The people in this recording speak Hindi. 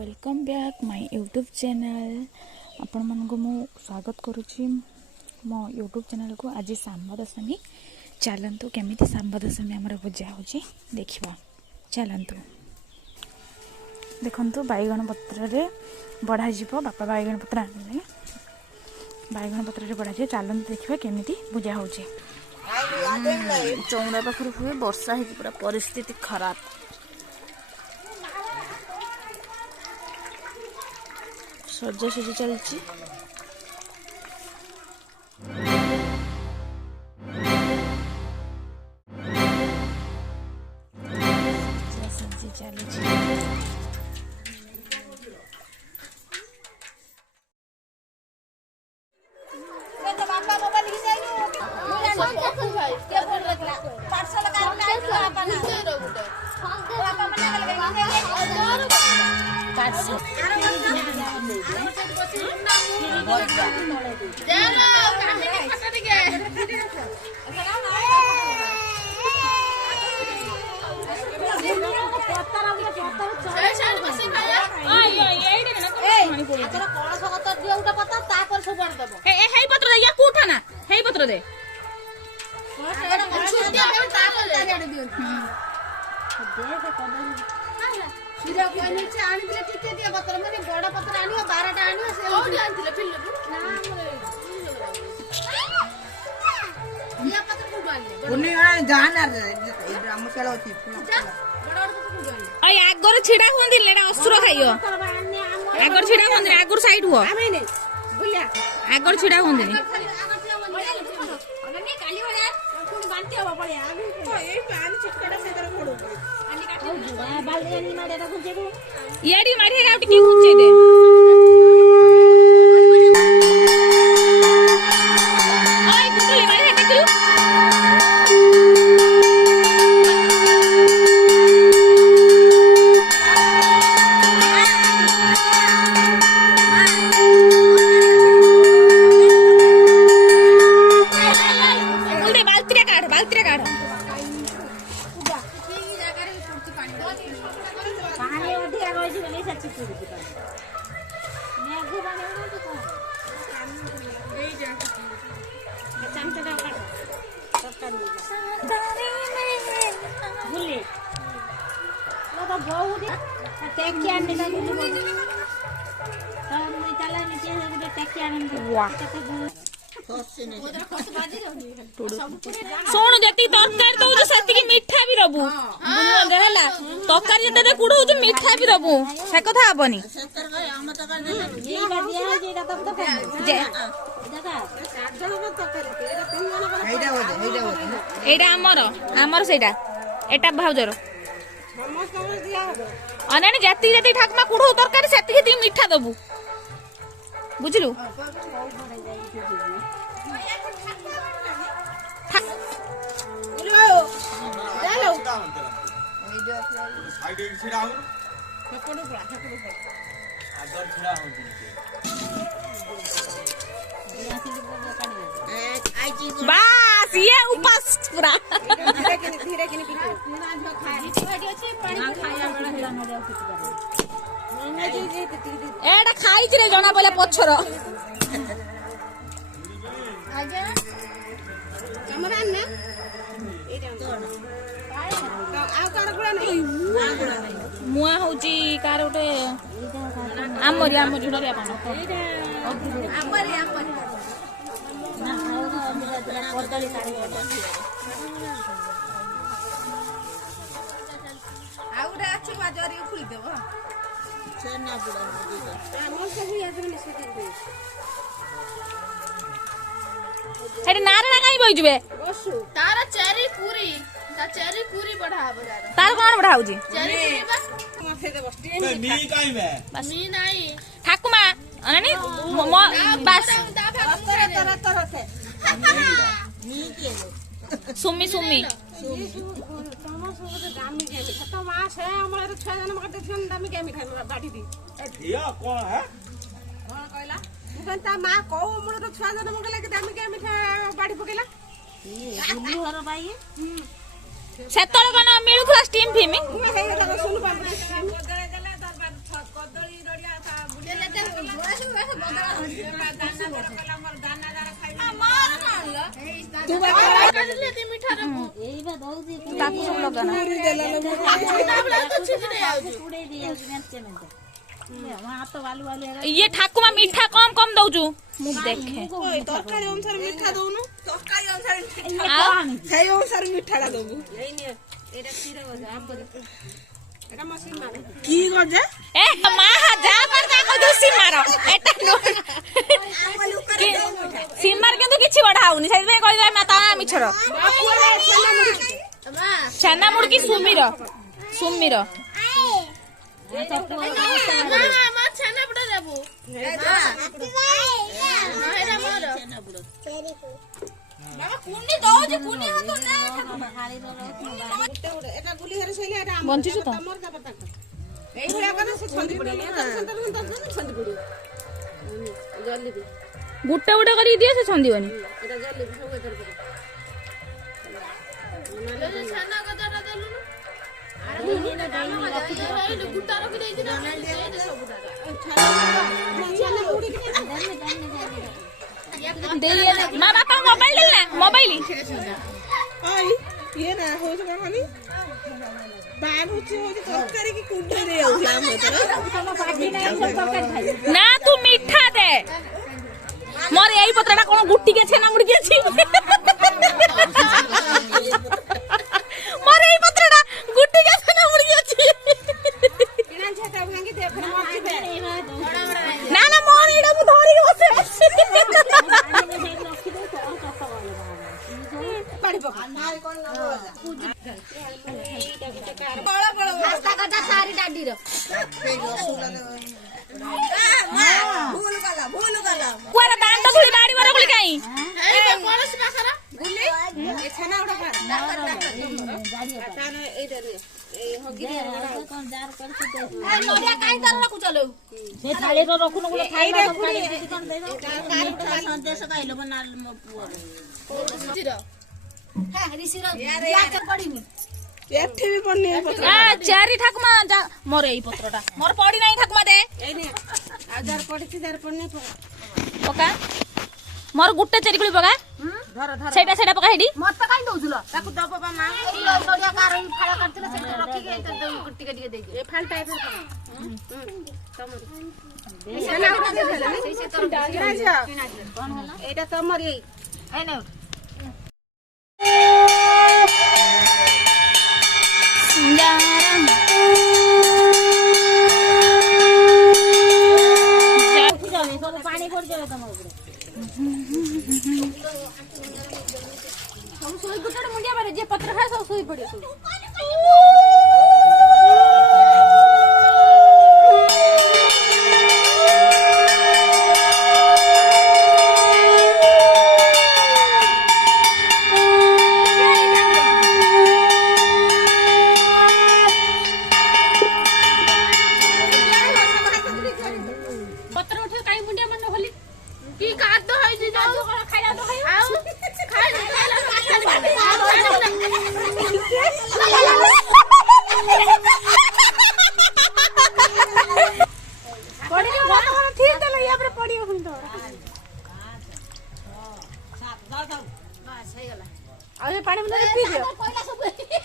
Welcome back my YouTube channel आपण मन को मु स्वागत करुच्ची मो यूट्यूब चैनल को। आज सांब दशमी चलतु केमी सांब दशमी आमर पूजा हो देखा चलतु देखु बैगण पत्र बढ़ा बापा बैगण पत्र आने बैगण पत्र बढ़ा चलतु देखा केमी पूजा हो चौरा पाखर हुए वर्षा हो पूरा परिस्थिति खराब सजा सजी चलती आगर छिड़ा हुआ असुर खाइयो आगर छिड़ा हुआ आगर साइड हुआ आगर छिड़ा हुआ सोन जति तरकारी दउछ सतिकी मीठा भी रबु बुझला तरकारी जते कुडौ मीठा भी रबु से कथा हबनी एटा हमर सेटा एटा भाउजर अने जति जति ठाकमा कुडौ तरकारी सतिकी मीठा दबु बुझलु बस ये उपास पूरा एटा खाई रे जना बोले पछर मुआ हूँ कार गोटे आमरी नारायण कहीं बही तार चेरी पूरी बढ़ा तार कौन बढ़ा ठाकुमा बस सुमी सुमी सेतल कौन मिलुला स्टीम फिमी ये ठाकुमा मीठा कम कम दौचु मु देखे तरकारी अनुसार मीठा दउनु तरकारी अनुसार मीठा दबु की गजे ए मा जा पर जा को दुसी मारो एटा नो सीमार केंतु किछि बढ़ाउनी सही में कहि जाय माता मिछर छाना मुड़की सुमीर सुमीर बंचुछु तो गुट्टा गुट्टा कर दिए से छंदीबनी माँ बापा मोबाइल देना मोबाइल ये ना हो जो कहानी बाग होची तरकारी की कुंडे रे आउला ना तू मीठा दे मोर यही पत्रटा कोन गुट्टी के छेना मुड़की अछि मोर यही पत्रटा गुट्टी के छेना मुड़की अछि किना छटा भांगी दे फिर मार दे ना ना मोर एडा मु धरी बसे पाड़ी पका नाल कोन बड़ा बड़ा रास्ता काटा सारी डाडी रो भूल गला कोरा दांत धुली बाड़ी मारो गुली काई ए पड़ोस पाखरा गुली ए छना उडा खा ताने ए दे ए हगिरे कोन जार कर के दे ए नडिया काई तर रखु चलो से थाले रो रखु न गुलो थाई रो कोन दे संदेश काइलो बना मो पुआ रो हां ऋषि रो या के पड़ीनी एठी भी पन्नी पत्र आ चारी ठाकुमा मोर एई पत्रटा मोर पड़ी नाही ठाकुमा दे ए ने आजार पड़ती दर पन्नी पका मोर गुट्टे चारी गुली पका धर धर सेटा सेटा पका हेडी मत काई दउजुल ताकू दब बाबा मां नडिया कार फाळा करथिले सेटा रखी के त गुट्टी के दे ए फालटा ए तमरी सेना उठा दे से तोर कोन होला एटा तमरी ए ने पानी पड़ जाए तुम हम सोई गुटड़ मुंडिया बारे जे पत्र है सब सोई पड़े पानी पी दियो